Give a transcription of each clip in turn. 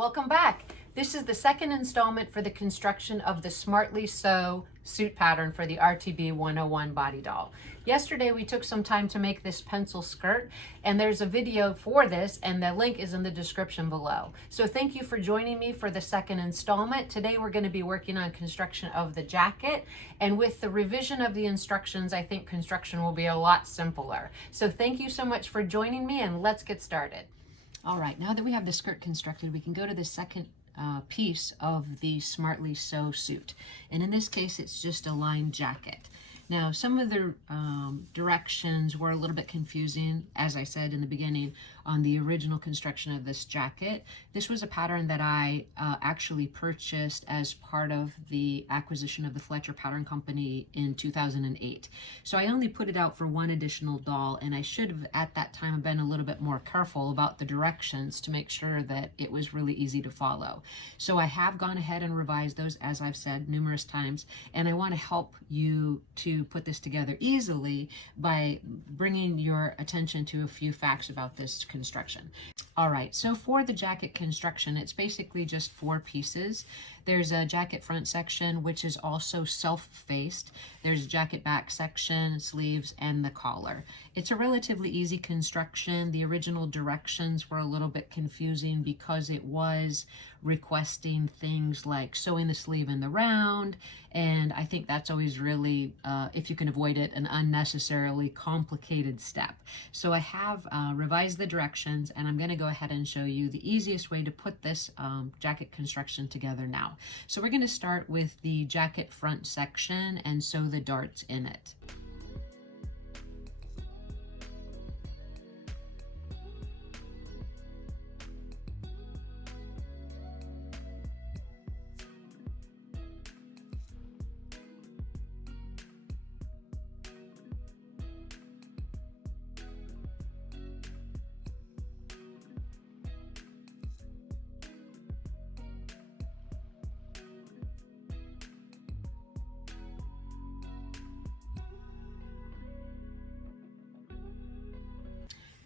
Welcome back. This is the second installment for the construction of the Smartly Sew suit pattern for the RTB 101 body doll. Yesterday we took some time to make this pencil skirt, and there's a video for this and the link is in the description below. So thank you for joining me for the second installment. Today we're going to be working on construction of the jacket, and with the revision of the instructions I think construction will be a lot simpler. So thank you so much for joining me, and let's get started. All right, now that we have the skirt constructed, we can go to the second piece of the Smartly Sew suit. And in this case, it's just a lined jacket. Now, some of the directions were a little bit confusing, as I said in the beginning, on the original construction of this jacket. This was a pattern that I actually purchased as part of the acquisition of the Fletcher Pattern Company in 2008. So I only put it out for one additional doll, and I should have at that time been a little bit more careful about the directions to make sure that it was really easy to follow. So I have gone ahead and revised those, as I've said numerous times, and I want to help you to put this together easily by bringing your attention to a few facts about this construction. All right, so for the jacket construction, it's basically just 4 pieces. There's a jacket front section, which is also self-faced. There's a jacket back section, sleeves, and the collar. It's a relatively easy construction. The original directions were a little bit confusing because it was requesting things like sewing the sleeve in the round, and I think that's always really, if you can avoid it, an unnecessarily complicated step. So I have revised the directions, and I'm going to go ahead and show you the easiest way to put this jacket construction together now. So we're going to start with the jacket front section and sew the darts in it.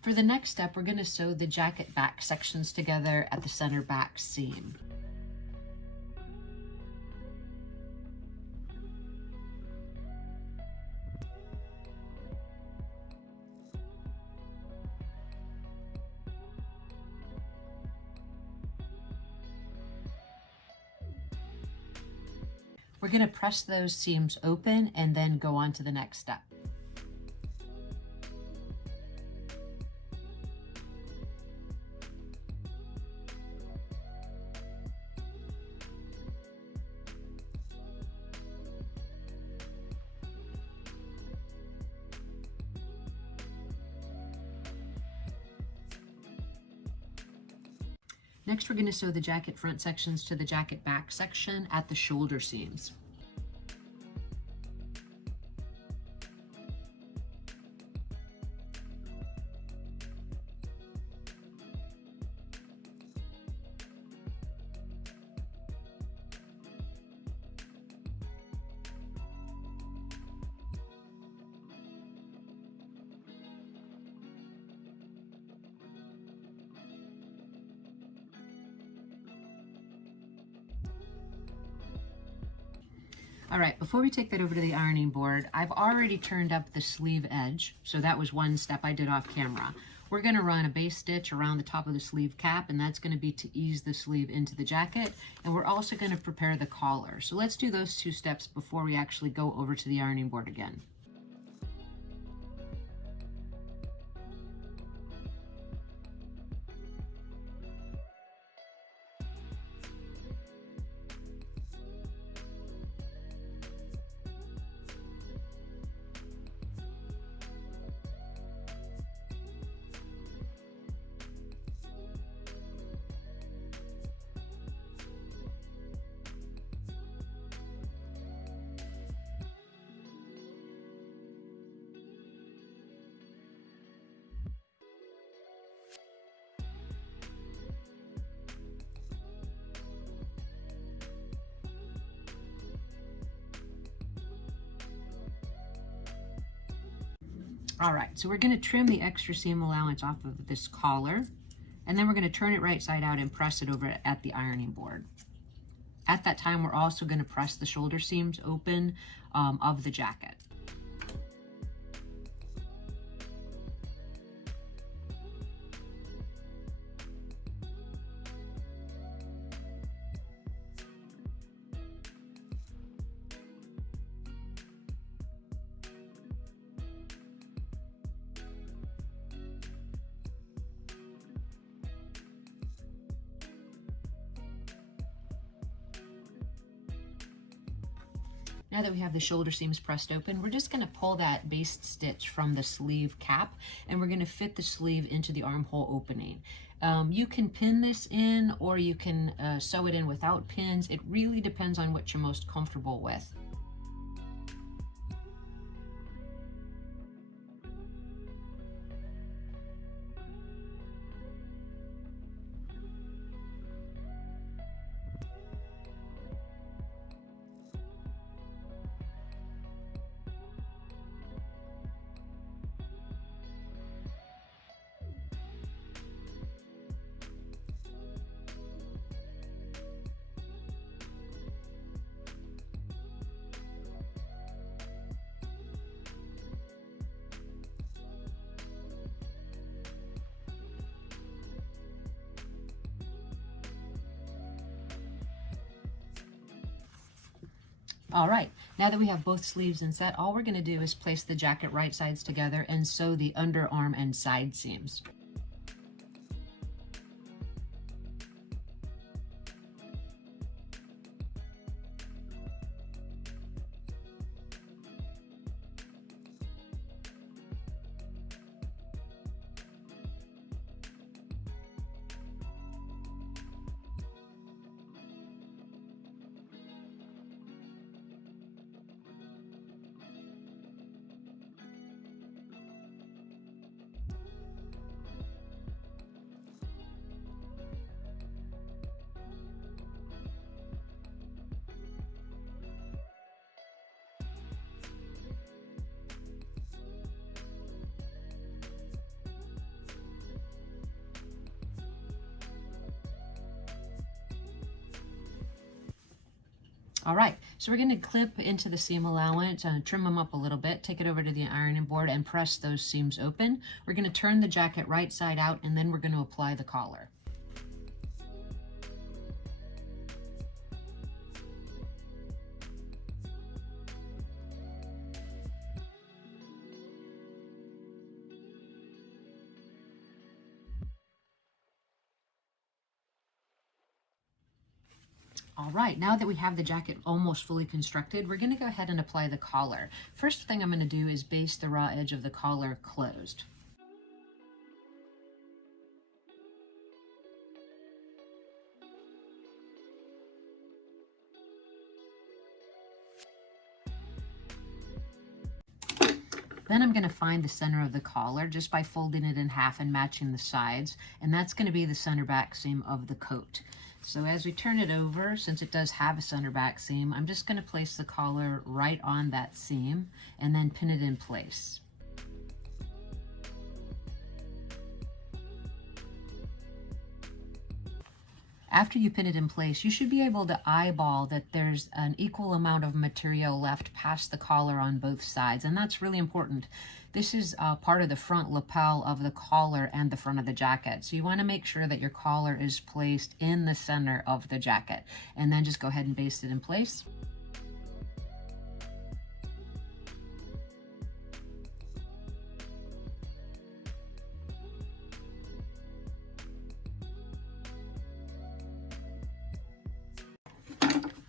For the next step, we're going to sew the jacket back sections together at the center back seam. We're going to press those seams open and then go on to the next step. Next, we're going to sew the jacket front sections to the jacket back section at the shoulder seams. All right, before we take that over to the ironing board, I've already turned up the sleeve edge, so that was one step I did off camera. We're going to run a base stitch around the top of the sleeve cap, and that's going to be to ease the sleeve into the jacket, and we're also going to prepare the collar. So let's do those 2 steps before we actually go over to the ironing board again. All right, so we're going to trim the extra seam allowance off of this collar. And then we're going to turn it right side out and press it over at the ironing board. At that time, we're also going to press the shoulder seams open of the jacket. Now that we have the shoulder seams pressed open, we're just going to pull that baste stitch from the sleeve cap, and we're going to fit the sleeve into the armhole opening. You can pin this in, or you can sew it in without pins. It really depends on what you're most comfortable with. All right, now that we have both sleeves inset, all we're going to do is place the jacket right sides together and sew the underarm and side seams. All right, so we're going to clip into the seam allowance, trim them up a little bit, take it over to the ironing board and press those seams open. We're going to turn the jacket right side out, and then we're going to apply the collar. All right, now that we have the jacket almost fully constructed, we're going to go ahead and apply the collar. First thing I'm going to do is baste the raw edge of the collar closed. Then I'm going to find the center of the collar just by folding it in half and matching the sides, and that's going to be the center back seam of the coat. So as we turn it over, since it does have a center back seam, I'm just going to place the collar right on that seam and then pin it in place. After you pin it in place, you should be able to eyeball that there's an equal amount of material left past the collar on both sides, and that's really important. This is part of the front lapel of the collar and the front of the jacket. So you want to make sure that your collar is placed in the center of the jacket, and then just go ahead and baste it in place.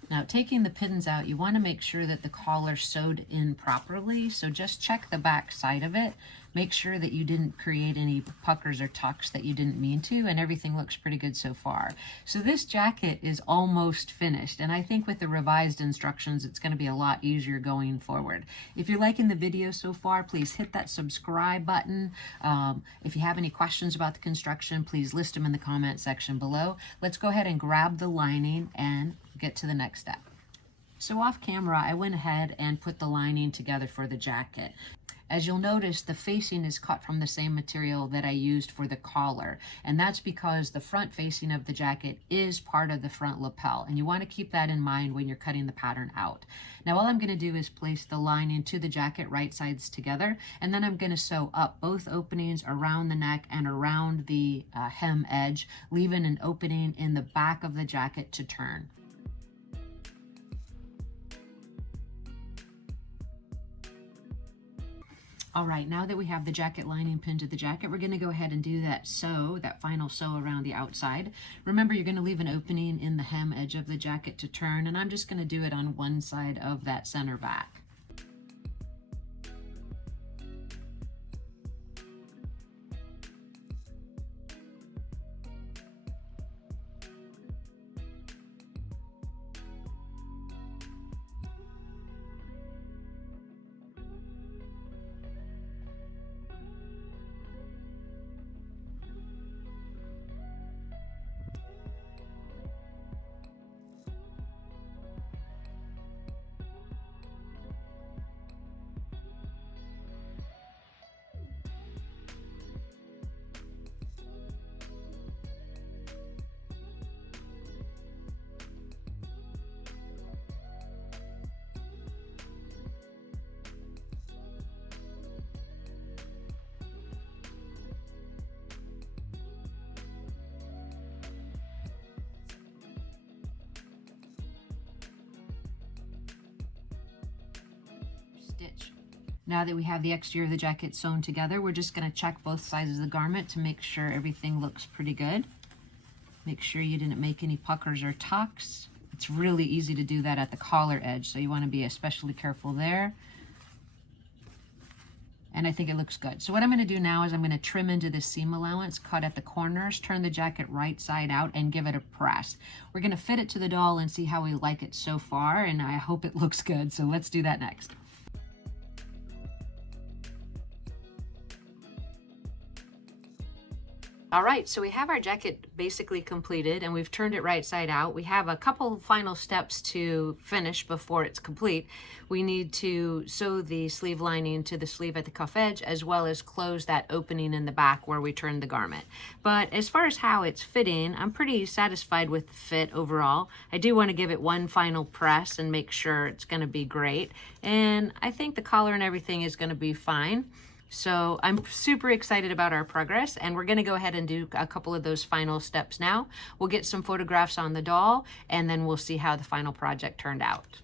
Now, taking the pins out, you want to make sure that the collar sewed in properly. So just check the back side of it. Make sure that you didn't create any puckers or tucks that you didn't mean to, and everything looks pretty good so far. So this jacket is almost finished, and I think with the revised instructions, it's going to be a lot easier going forward. If you're liking the video so far, please hit that subscribe button. If you have any questions about the construction, please list them in the comment section below. Let's go ahead and grab the lining and get to the next step. So off camera, I went ahead and put the lining together for the jacket. As you'll notice, the facing is cut from the same material that I used for the collar, and that's because the front facing of the jacket is part of the front lapel, and you want to keep that in mind when you're cutting the pattern out. Now all I'm going to do is place the lining to the jacket right sides together, and then I'm going to sew up both openings around the neck and around the hem edge, leaving an opening in the back of the jacket to turn. All right, now that we have the jacket lining pinned to the jacket, we're gonna go ahead and do that final sew around the outside. Remember, you're gonna leave an opening in the hem edge of the jacket to turn, and I'm just gonna do it on one side of that center back. Stitch. Now that we have the exterior of the jacket sewn together, we're just going to check both sides of the garment to make sure everything looks pretty good. Make sure you didn't make any puckers or tucks. It's really easy to do that at the collar edge, so you want to be especially careful there. And I think it looks good. So what I'm going to do now is I'm going to trim into the seam allowance, cut at the corners, turn the jacket right side out, and give it a press. We're going to fit it to the doll and see how we like it so far, and I hope it looks good. So let's do that next. All right, so we have our jacket basically completed and we've turned it right side out. We have a couple final steps to finish before it's complete. We need to sew the sleeve lining to the sleeve at the cuff edge, as well as close that opening in the back where we turned the garment. But as far as how it's fitting, I'm pretty satisfied with the fit overall. I do want to give it one final press and make sure it's going to be great. And I think the collar and everything is going to be fine. So I'm super excited about our progress, and we're going to go ahead and do a couple of those final steps now. We'll get some photographs on the doll, and then we'll see how the final project turned out.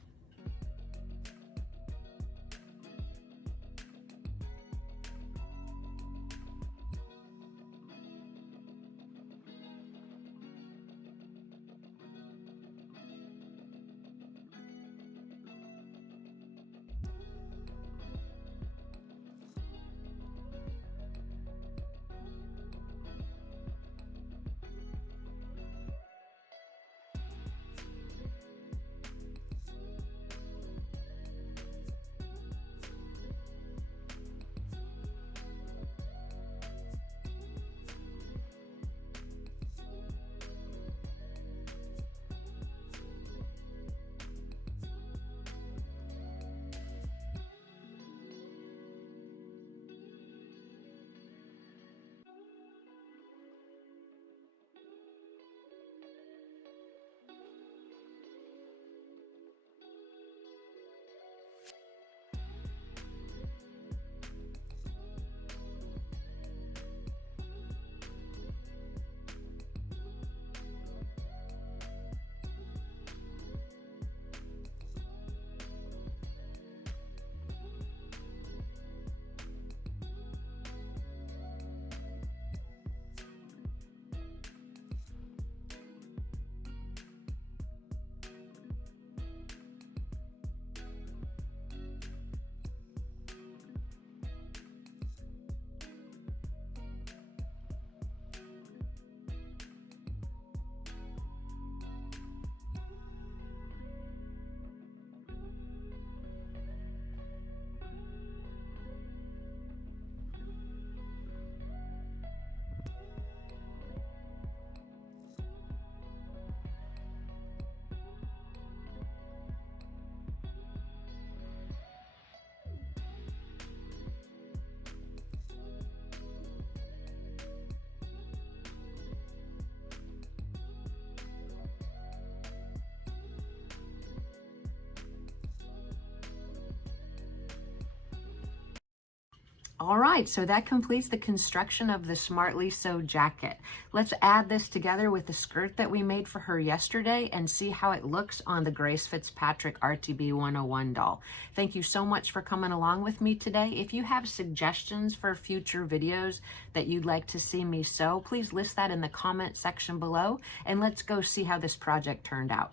All right, so that completes the construction of the Smartly Sewed jacket. Let's add this together with the skirt that we made for her yesterday and see how it looks on the Grace Fitzpatrick RTB 101 doll. Thank you so much for coming along with me today. If you have suggestions for future videos that you'd like to see me sew, please list that in the comment section below, and let's go see how this project turned out.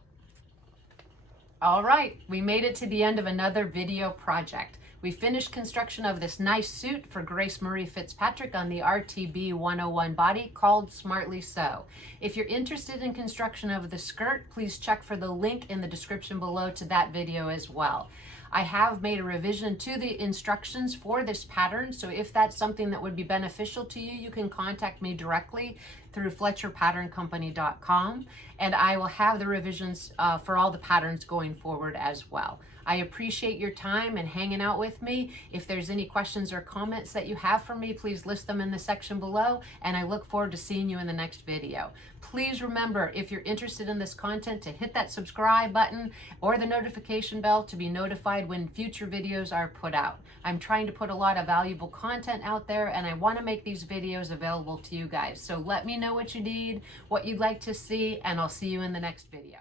All right, we made it to the end of another video project. We finished construction of this nice suit for Grace Marie Fitzpatrick on the RTB 101 body called Smartly Sew. If you're interested in construction of the skirt, please check for the link in the description below to that video as well. I have made a revision to the instructions for this pattern, so if that's something that would be beneficial to you, you can contact me directly through FletcherPatternCompany.com, and I will have the revisions for all the patterns going forward as well. I appreciate your time and hanging out with me. If there's any questions or comments that you have for me, please list them in the section below, and I look forward to seeing you in the next video. Please remember, if you're interested in this content, to hit that subscribe button or the notification bell to be notified when future videos are put out. I'm trying to put a lot of valuable content out there, and I want to make these videos available to you guys. So let me know what you need, what you'd like to see, and I'll see you in the next video.